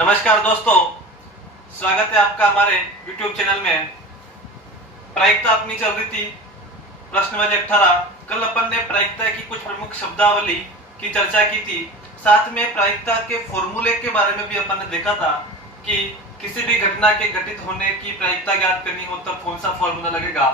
नमस्कार दोस्तों, स्वागत है आपका हमारे YouTube चैनल में। प्रायिकता अपनी चल रही थी प्रश्न वाले 18। कल अपन ने प्रायिकता की कुछ प्रमुख शब्दावली की चर्चा की थी। साथ में प्रायिकता के फॉर्मूले के बारे में भी अपन ने देखा था कि किसी भी घटना के घटित होने की प्रायिकता ज्ञात करनी हो तब कौन सा फॉर्मूला लगेगा,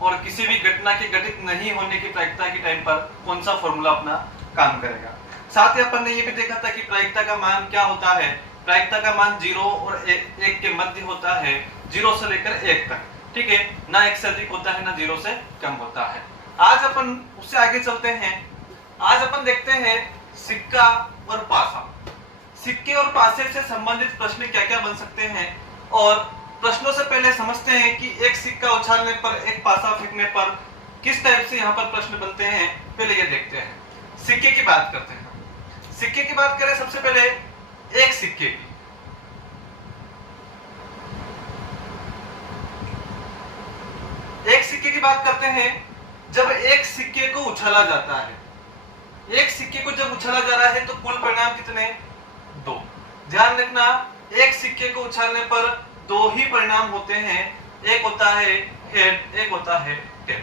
और किसी भी घटना के घटित नहीं होने की प्रायिकता के टाइम पर कौन सा फॉर्मूला अपना काम करेगा। साथ ही अपन ने ये भी देखा था कि प्रायिकता का मान क्या होता है। प्रायिकता का मान 0 और 1 के मध्य होता है, 0 से लेकर 1 तक। ठीक है, ना 1 से अधिक होता है ना 0 से कम होता है। आज अपन उससे आगे चलते हैं। आज अपन देखते हैं सिक्का और पासा। सिक्के और पासे से संबंधित प्रश्न क्या क्या बन सकते हैं, और प्रश्नों से पहले समझते हैं कि एक सिक्का उछालने पर, एक पासा फेंकने पर किस टाइप से यहाँ पर प्रश्न बनते हैं। पहले ये देखते हैं। सिक्के की बात करते हैं। सिक्के की बात करें सबसे पहले एक सिक्के की। एक सिक्के की बात करते हैं। जब एक सिक्के को उछाला जाता है, एक सिक्के को जब उछाला जा रहा है तो कुल परिणाम कितने? 2। ध्यान रखना, एक सिक्के को उछालने पर 2 ही परिणाम होते हैं। एक होता है हेड, एक होता है टेल।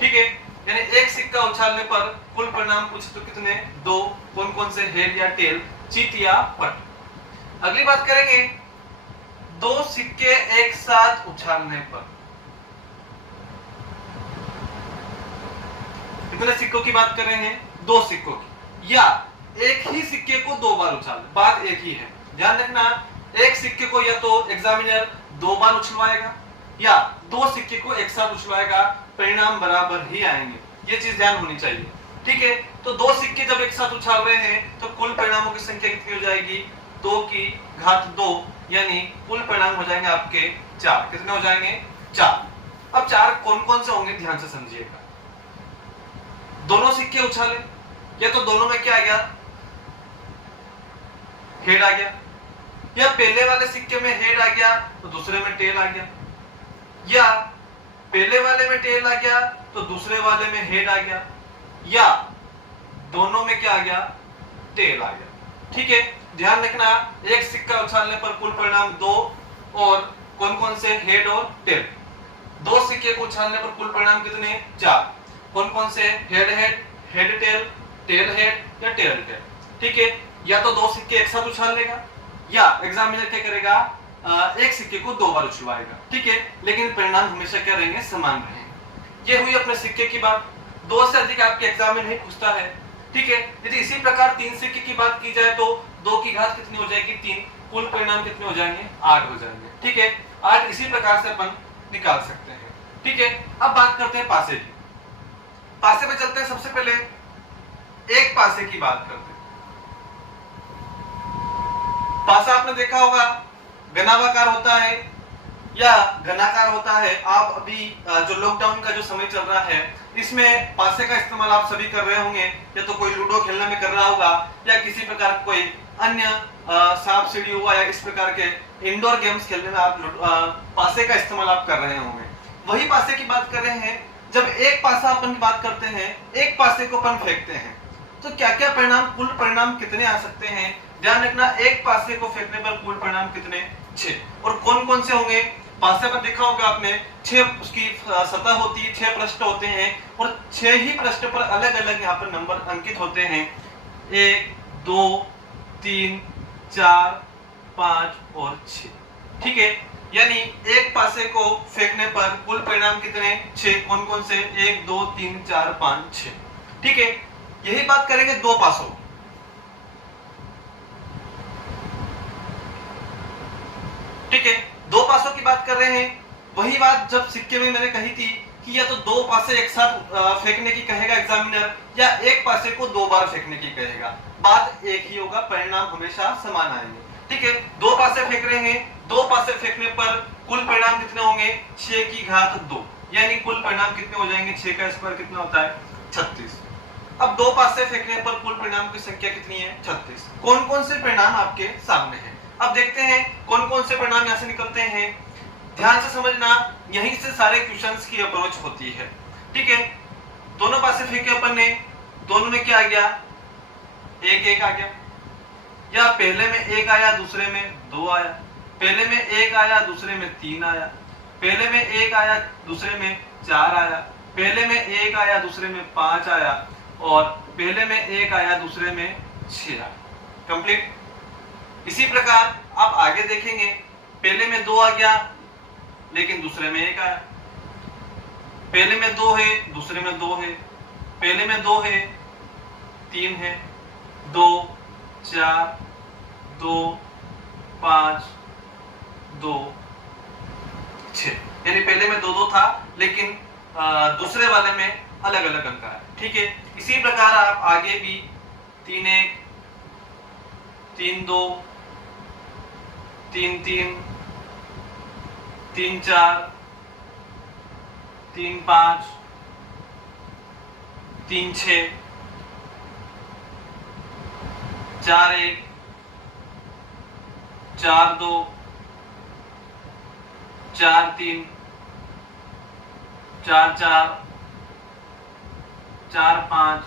ठीक है, यानी एक सिक्का उछालने पर कुल परिणाम पूछे तो कितने? 2। कौन कौन से? हेड या टेल, चित या पट। अगली बात करेंगे 2 सिक्के एक साथ उछालने पर। कितने सिक्कों की बात कर रहे हैं? 2 सिक्कों की। या एक ही सिक्के को 2 बार उछाल, बात एक ही है। ध्यान रखना, एक सिक्के को या तो एग्जामिनर 2 बार उछलवाएगा या 2 सिक्के को एक साथ उछलवाएगा, परिणाम बराबर ही आएंगे। ये चीज ध्यान होनी चाहिए। ठीक है, तो 2 सिक्के जब एक साथ उछाल रहे हैं तो कुल परिणामों की संख्या कितनी हो जाएगी? 2 की घात 2, यानी कुल परिणाम हो जाएंगे आपके 4। कितने हो जाएंगे? 4। अब 4 कौन कौन से होंगे ध्यान से समझिएगा। दोनों सिक्के उछाले, या तो दोनों में क्या आ गया? हेड आ गया, या पहले वाले सिक्के में हेड आ गया तो दूसरे में टेल आ गया, या पहले वाले में टेल आ गया तो दूसरे वाले में हेड आ गया, या दोनों में क्या आ गया? टेल आ गया। ठीक है, ध्यान रखना, एक सिक्का उछालने पर कुल परिणाम 2, और कौन कौन से? हेड और टेल। 2 सिक्के को उछालने पर कुल परिणाम कितने? 4। कौन कौन से? Head head, head tail, tail head या टेल टेल। ठीक है, या तो 2 सिक्के एक साथ उछाल लेगा, या एग्जामिनर क्या करेगा? एक सिक्के को 2 बार उछलवाएगा। ठीक है, लेकिन परिणाम हमेशा क्या रहेंगे? समान रहेंगे। ये हुई अपने सिक्के की बात। 2 से अधिक आपके एग्जाम में नहीं पूछता है। ठीक है, यदि इसी प्रकार 3 सिक्के की बात की जाए तो 2 की घात कितनी हो जाएगी? 3। कुल परिणाम कितने हो जाएंगे? 8 हो जाएंगे। ठीक है, 8 इसी प्रकार से अपन निकाल सकते हैं। ठीक है, अब बात करते हैं पासे की। पासे पे चलते हैं। सबसे पहले एक पासे की बात करते हैं। पासा आपने देखा होगा घनाभाकार होता है या घनाकार होता है। आप अभी जो लॉकडाउन का जो समय चल रहा है, इसमें पासे का इस्तेमाल आप सभी कर रहे होंगे। या तो कोई लूडो खेलने में कर रहा होगा, या किसी प्रकार कोई अन्य सांप सीढ़ी हुआ या इस प्रकार के इंडोर गेम्स खेलने में आप पासे का इस्तेमाल आप कर रहे होंगे। वही पासे की बात कर रहे हैं। जब एक पासा अपन की बात करते हैं, एक पासे को अपन फेंकते हैं, तो क्या क्या परिणाम, कुल परिणाम कितने आ सकते हैं? ध्यान रखना, एक पासे को फेंकने पर कुल परिणाम कितने? 6। और कौन कौन से होंगे? पासे पर देखा होगा आपने, 6 उसकी सतह होती है, 6 पृष्ठ होते हैं, और 6 ही पृष्ठ पर अलग अलग यहाँ पर नंबर अंकित होते हैं। 1 2 3 4 5 और 6। ठीक है, यानी एक पासे को फेंकने पर कुल परिणाम कितने? 6। कौन कौन से? 1 2 3 4 5 6। ठीक है, यही बात करेंगे 2 पासों। ठीक है, 2 पासों की बात कर रहे हैं। वही बात जब सिक्के में मैंने कही थी कि या तो 2 पासे एक साथ फेंकने की कहेगा एग्जामिनर, या एक पासे को 2 बार फेंकने की कहेगा। बात एक ही होगा, परिणाम हमेशा समान आएंगे। ठीक है, 2 पासे फेंक रहे हैं। 2 पासे फेंकने पर कुल परिणाम कितने होंगे? 6 की घात 2, यानी कुल परिणाम कितने हो जाएंगे? 6 का स्क्वायर कितना होता है? 36। अब 2 पासे फेंकने पर कुल परिणाम की संख्या कितनी है? 36। कौन कौन से परिणाम आपके सामने हैं? अब देखते हैं कौन कौन से परिणाम यहाँ से निकलते हैं। ध्यान से समझना, यहीं से सारे क्वेश्चंस की अप्रोच होती है। ठीक है, दोनों पासे फेंके अपन ने, दोनों में क्या आ गया? 1 1 आ गया। या पहले में 1 आया दूसरे में 2 आया, पहले में 1 आया दूसरे में 3 आया, पहले में 1 आया दूसरे में 4 आया, पहले में 1 आया दूसरे में 5 आया और पहले में 1 आया दूसरे में 6 आया। कंप्लीट। इसी प्रकार आप आगे देखेंगे, पहले में 2 आ गया लेकिन दूसरे में 1 आया, पहले में 2 है दूसरे में 2 है, पहले में 2 है 3 है, 2 4 2 5 2 6, यानी पहले में 2 2 था लेकिन दूसरे वाले में अलग अलग अंक है। ठीक है, इसी प्रकार आप आगे भी 3 1 3 2 3 3 3 4 3 5 3 6 4 1 4 2 4 3 4 4 4 5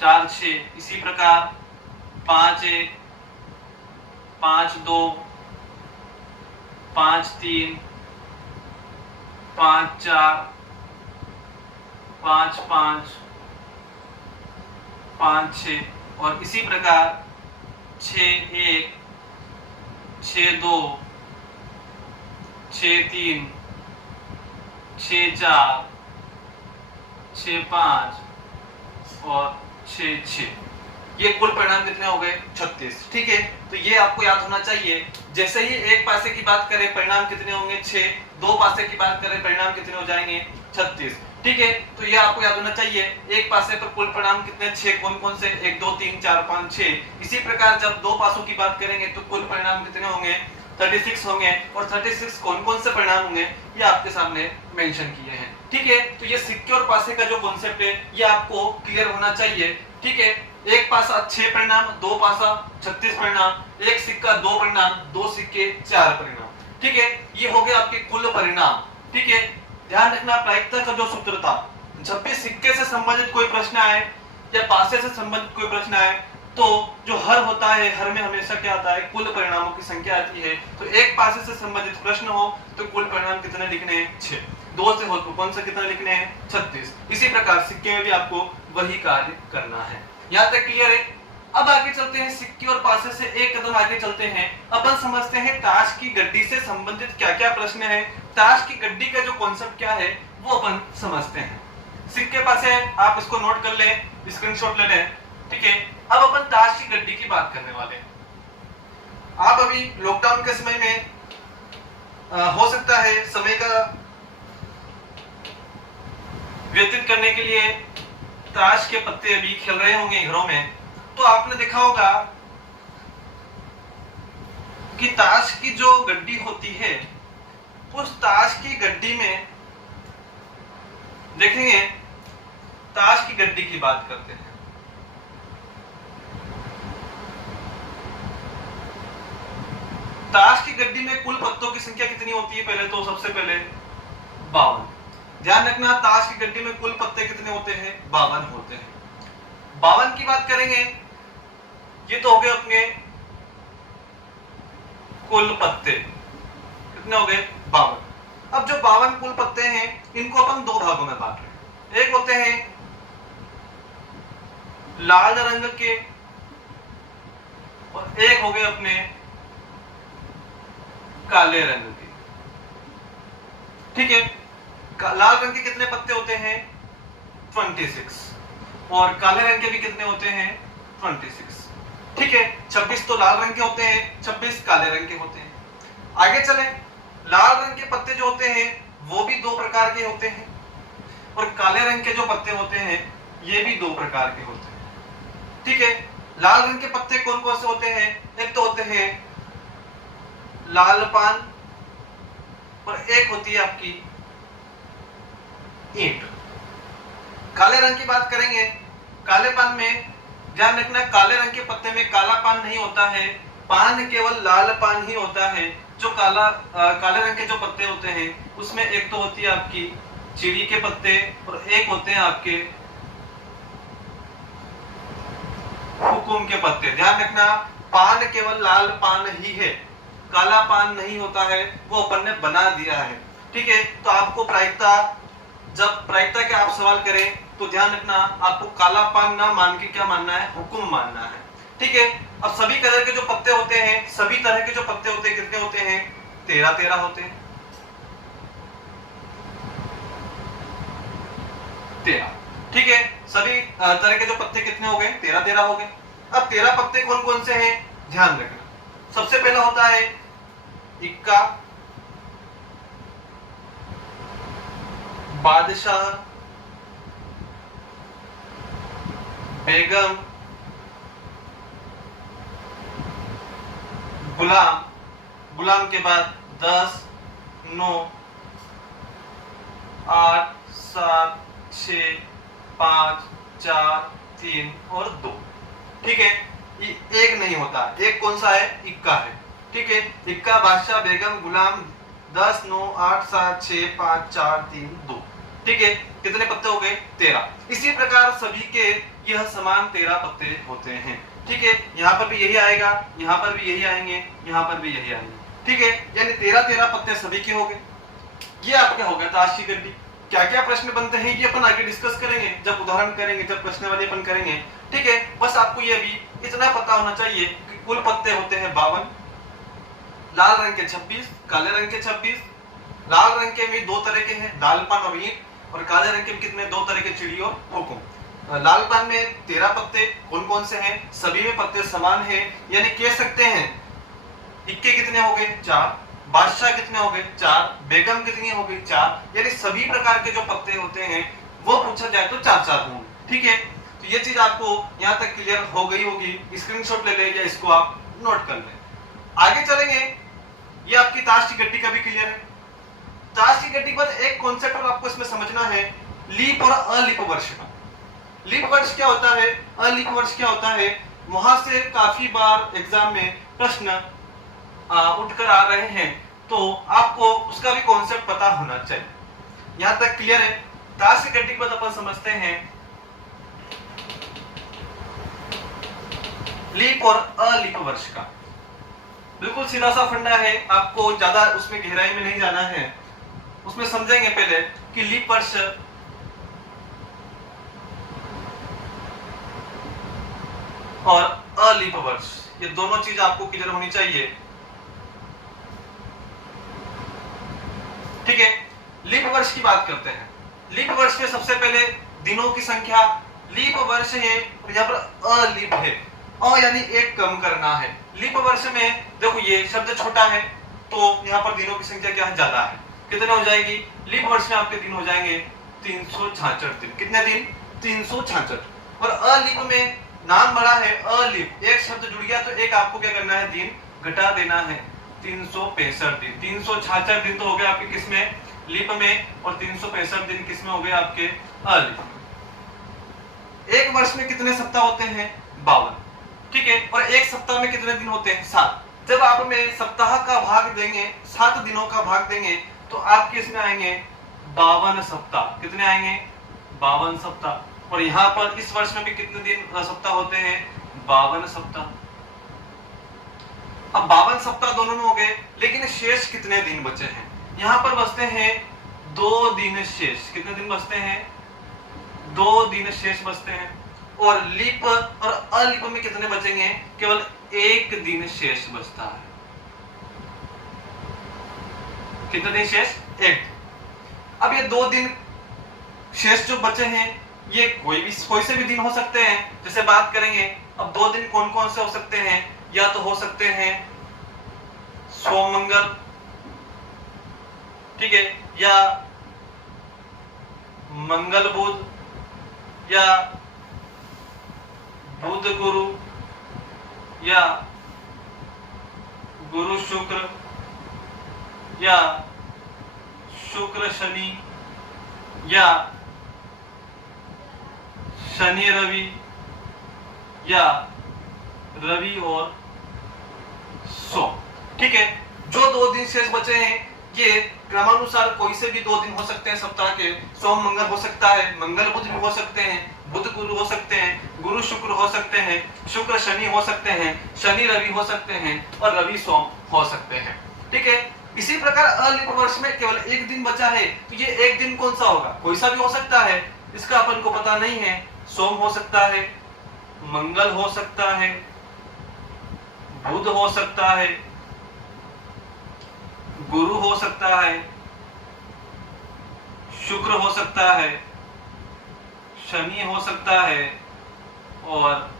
4 6, इसी प्रकार 5 1 5 2 5 3 5 4 5 5 5 6 और इसी प्रकार 6 1 6 2 6 3 6 4 6 5 और 6 6, ये कुल परिणाम कितने हो गए 36। ठीक है, तो ये आपको याद होना चाहिए। जैसे ही एक पासे की बात करें परिणाम कितने होंगे 6, दो पासे की बात करें परिणाम कितने हो जाएंगे 36। ठीक है, तो ये आपको याद होना चाहिए। एक पासे पर कुल परिणाम कितने 6, कौन कौन से 1 2 3 4 5 6। इसी प्रकार जब दो पासों की बात करेंगे तो कुल परिणाम कितने होंगे 36 होंगे और 36 कौन कौन से परिणाम होंगे ये आपके सामने मेंशन किए हैं। ठीक है, तो ये सिक्के और पासे का जो कॉन्सेप्ट है ये आपको क्लियर होना चाहिए। ठीक है, एक पासा 6 परिणाम, दो पासा 36 परिणाम, एक सिक्का 2 परिणाम, 2 सिक्के 4 परिणाम। ठीक है, ये हो गए आपके कुल परिणाम। ठीक है, ध्यान रखना प्रायिकता का जो सूत्र था, जब भी सिक्के से संबंधित कोई प्रश्न आए या पासे से संबंधित कोई प्रश्न आए तो जो हर होता है, हर में हमेशा क्या आता है कुल परिणामों की संख्या आती है। तो एक पासे से संबंधित प्रश्न हो तो कुल परिणाम कितने लिखने हैं 6, दो से हो तो कौन सा कितना लिखने हैं 36। इसी प्रकार सिक्के में भी आपको वही कार्य करना है। यहाँ तक क्लियर है। अब आगे चलते हैं, सिक्के और पासे से एक कदम आगे चलते हैं, अपन समझते हैं ताश की गड्डी से संबंधित क्या क्या प्रश्न है। ताश की गड्डी का जो कॉन्सेप्ट क्या है वो अपन समझते हैं। सिक्के पासे आप इसको नोट कर लें, स्क्रीनशॉट ले लें। ठीक है, अब अपन ताश की गड्डी की बात करने वाले हैं। आप अभी लॉकडाउन के समय में हो सकता है समय का व्यतीत करने के लिए ताश के पत्ते अभी खेल रहे होंगे घरों में, तो आपने देखा होगा कि ताश की जो गड्डी होती है उस ताश की गड्डी में देखेंगे, ताश की गड्डी की बात करते हैं। ताश की गड्डी में कुल पत्तों की संख्या कितनी होती है? पहले तो सबसे पहले 52। ध्यान रखना, ताश की गड्डी में कुल पत्ते कितने होते हैं 52 होते हैं। 52 की बात करेंगे, ये तो हो गए अपने कुल पत्ते, कितने हो गए 52। अब जो 52 कुल पत्ते हैं इनको अपन दो भागों में बांट रहे हैं। एक होते हैं लाल रंग के और एक हो गए अपने काले रंग के। ठीक है, लाल रंग के कितने पत्ते होते हैं 26 और काले रंग के भी कितने होते हैं 26। ठीक है, 26 तो लाल रंग के होते हैं, 26 काले रंग के होते हैं। आगे चलें, लाल रंग के पत्ते जो होते हैं वो भी दो प्रकार के होते हैं और काले रंग के जो पत्ते होते हैं ये भी दो प्रकार के होते हैं। ठीक है, लाल रंग के पत्ते कौन कौन से होते हैं? एक तो होते हैं लाल पान और एक होती है आपकी ईंट। काले रंग की बात करेंगे, काले पान में ध्यान रखना, काले रंग के पत्ते में काला पान नहीं होता है, पान केवल लाल पान ही होता है। जो काले रंग के जो पत्ते होते हैं उसमें एक तो होती है आपकी चीड़ी के पत्ते और एक होते हैं आपके हुकुम के पत्ते। ध्यान रखना, पान केवल लाल पान ही है, काला पान नहीं होता है, वो अपन ने बना दिया है। ठीक है, तो आपको प्रायिकता, जब प्रायिकता के आप सवाल करें तो ध्यान रखना आपको काला पान ना मान के क्या मानना है, हुकुम मानना है। ठीक है, अब सभी कलर के जो पत्ते होते हैं, सभी तरह के जो पत्ते होते हैं कितने होते हैं, 13 होते हैं, 13। ठीक है, सभी तरह के जो पत्ते कितने हो गए, 13 हो गए। अब 13 पत्ते कौन कौन से हैं, ध्यान रखना। सबसे पहला होता है इक्का, बादशाह, बेगम, गुलाम, गुलाम के बाद 10, 9, 8, 7, 6, 5, 4, 3 और 2। ठीक है, ये एक नहीं होता, एक कौन सा है, इक्का है। ठीक है, इक्का, बादशाह, बेगम, गुलाम, 10, 9, 8, 7, 6, 5, 4, 3, 2। ठीक है, कितने पत्ते हो गए, 13। इसी प्रकार सभी के यह समान 13 पत्ते होते हैं। ठीक है, यहाँ पर भी यही आएगा, यहाँ पर भी यही आएंगे, यहाँ पर भी यही आएंगे। ठीक है, यानी 13 पत्ते सभी के हो गए। ये आपका हो गया ताश की गड्डी। क्या क्या प्रश्न बनते हैं ये अपन आगे डिस्कस करेंगे, जब उदाहरण करेंगे, जब प्रश्नावली अपन करेंगे। ठीक है, बस आपको ये भी इतना पता होना चाहिए कि कुल पत्ते होते हैं 52, लाल रंग के 26, काले रंग के 26। लाल रंग के भी 2 तरह के हैं, लाल पान और ईंट, और काले रंग के कितने, 2 तरह के, चिड़ी और हुकुम। लाल पान में 13 पत्ते कौन कौन से हैं, सभी में पत्ते समान हैं, यानी कह सकते हैं इक्के कितने हो गए, 4, बादशाह कितने हो गए, 4, बेगम कितनी हो गई, 4, यानी सभी प्रकार के जो पत्ते होते हैं वो पूछा जाए तो 4 होंगे। ठीक है, तो ये चीज आपको यहाँ तक क्लियर हो गई होगी, स्क्रीनशॉट ले ले या इसको आप नोट कर लें। आगे चलेंगे, ये आपकी ताश की गड्डी का भी क्लियर है। ताश की गड्डी के बाद एक कॉन्सेप्ट और आपको इसमें समझना है, लीप और अलीप वर्ष का। लीप वर्ष क्या होता है, अलीप वर्ष क्या होता है, वहां से काफी बार एग्जाम में प्रश्न उठकर आ रहे हैं, तो आपको उसका भी कॉन्सेप्ट पता होना चाहिए। यहां तक क्लियर है। ताश की गड्डी के बाद अपन समझते हैं लीप और अलीप वर्ष का। बिल्कुल सीधा सा फंडा है, आपको ज्यादा उसमें गहराई में नहीं जाना है। उसमें समझेंगे पहले कि लीप वर्ष और अलीप वर्ष, ये दोनों चीज आपको क्लियर होनी चाहिए। ठीक है, लीप वर्ष की बात करते हैं। लीप वर्ष में सबसे पहले दिनों की संख्या, लीप वर्ष है और यहाँ पर अलीप है, यानी एक कम करना है। लीप वर्ष में देखो ये शब्द छोटा है तो यहाँ पर दिनों की संख्या क्या है, ज्यादा है। कितने हो जाएगी, लीप वर्ष में आपके दिन हो जाएंगे 366 दिन। कितने दिन, 366। और अलीप में नाम बड़ा है, अलीप, एक शब्द जुड़ गया तो एक आपको क्या करना है, दिन घटा देना है, 365 दिन। 366 दिन तो हो गए आपके किसमें, लीप में, और 365 दिन किसमें हो गए आपके, अलीप। एक वर्ष में कितने सप्ताह होते हैं, 52। ठीक है, और एक सप्ताह में कितने दिन होते हैं, 7। जब आप में सप्ताह का भाग देंगे, 7 दिनों का भाग देंगे, तो आपके इसमें आएंगे 52 सप्ताह। कितने आएंगे, 52 सप्ताह। और यहाँ पर इस वर्ष में भी कितने दिन सप्ताह होते हैं, 52 सप्ताह। अब 52 सप्ताह दोनों में हो गए, लेकिन शेष कितने दिन बचे हैं, यहाँ पर बचते हैं 2 दिन शेष। कितने दिन बचते हैं, 2 दिन शेष बचते हैं। और लीप और अलीप में कितने बचेंगे, केवल 1 दिन शेष बचता है। कितने दिन शेष, 1। अब ये 2 दिन शेष जो बचे हैं, ये कोई से भी दिन हो सकते हैं। जैसे बात करेंगे, अब 2 दिन कौन कौन से हो सकते हैं, या तो हो सकते हैं सोम मंगल, ठीक है, या मंगल बुध, या बुध गुरु, या गुरु शुक्र, या शुक्र शनि, या शनि रवि, या रवि और सोम। ठीक है, जो 2 दिन शेष बचे हैं ये क्रमानुसार कोई से भी 2 दिन हो सकते हैं सप्ताह के। सोम मंगल हो सकता है, मंगल बुध भी हो सकते हैं, बुध गुरु हो सकते हैं, गुरु शुक्र हो सकते हैं, शुक्र शनि हो सकते हैं, शनि रवि हो सकते हैं और रवि सोम हो सकते हैं। ठीक है, इसी प्रकार अलिप वर्ष में केवल एक दिन बचा है, तो ये एक दिन कौन सा होगा? कोई सा भी हो सकता है, इसका अपन को पता नहीं है। सोम हो सकता है, मंगल हो सकता है, बुध हो सकता है, गुरु हो सकता है, शुक्र हो सकता है, शनि हो सकता है और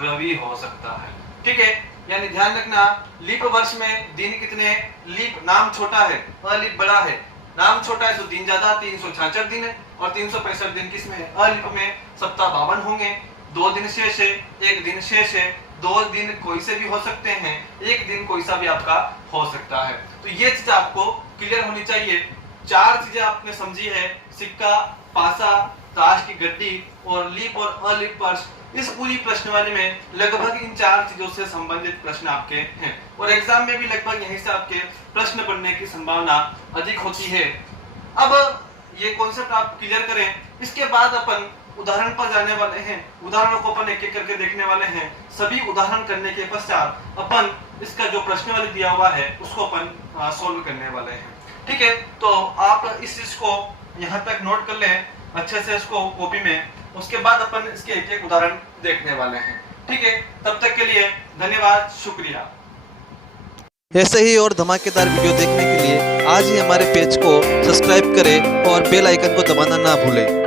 रवि हो सकता है। ठीक है, यानी ध्यान रखना, लीप वर्ष में दिन कितने? लीप नाम छोटा है, अलीप बड़ा है। नाम छोटा है तो दिन ज्यादा, 366 दिन है, और 365 दिन किसमें है? अलीप में। सप्ताह 52 होंगे, 2 दिन शेष है, 1 दिन शेष है। 2 दिन कोई से भी हो सकते हैं, 1 दिन कोई सा भी आपका हो सकता है। तो ये चीज आपको क्लियर होनी चाहिए। 4 चीजें आपने समझी है, सिक्का, पासा, ताश की गड्डी और लीप और अलीप वर्ष। इस पूरी प्रश्नवाली में लगभग इन 4 चीजों से संबंधित प्रश्न आपके हैं, और एग्जाम में भी लगभग यहीं से आपके प्रश्न बनने की संभावना अधिक होती है। अब ये कॉन्सेप्ट आप क्लियर करें, इसके बाद अपन उदाहरण पर जाने वाले हैं। उदाहरणों को अपन एक एक करके देखने वाले हैं। सभी उदाहरण करने के पश्चात अपन इसका जो प्रश्नवाली दिया हुआ है उसको अपन सोल्व करने वाले हैं। ठीक है, तो आप इस चीज को यहाँ तक नोट कर लें अच्छे से इसको कॉपी में। उसके बाद अपन इसके एक एक उदाहरण देखने वाले हैं। ठीक है, तब तक के लिए धन्यवाद, शुक्रिया। ऐसे ही और धमाकेदार वीडियो देखने के लिए आज ही हमारे पेज को सब्सक्राइब करें और बेल आइकन को दबाना ना भूलें।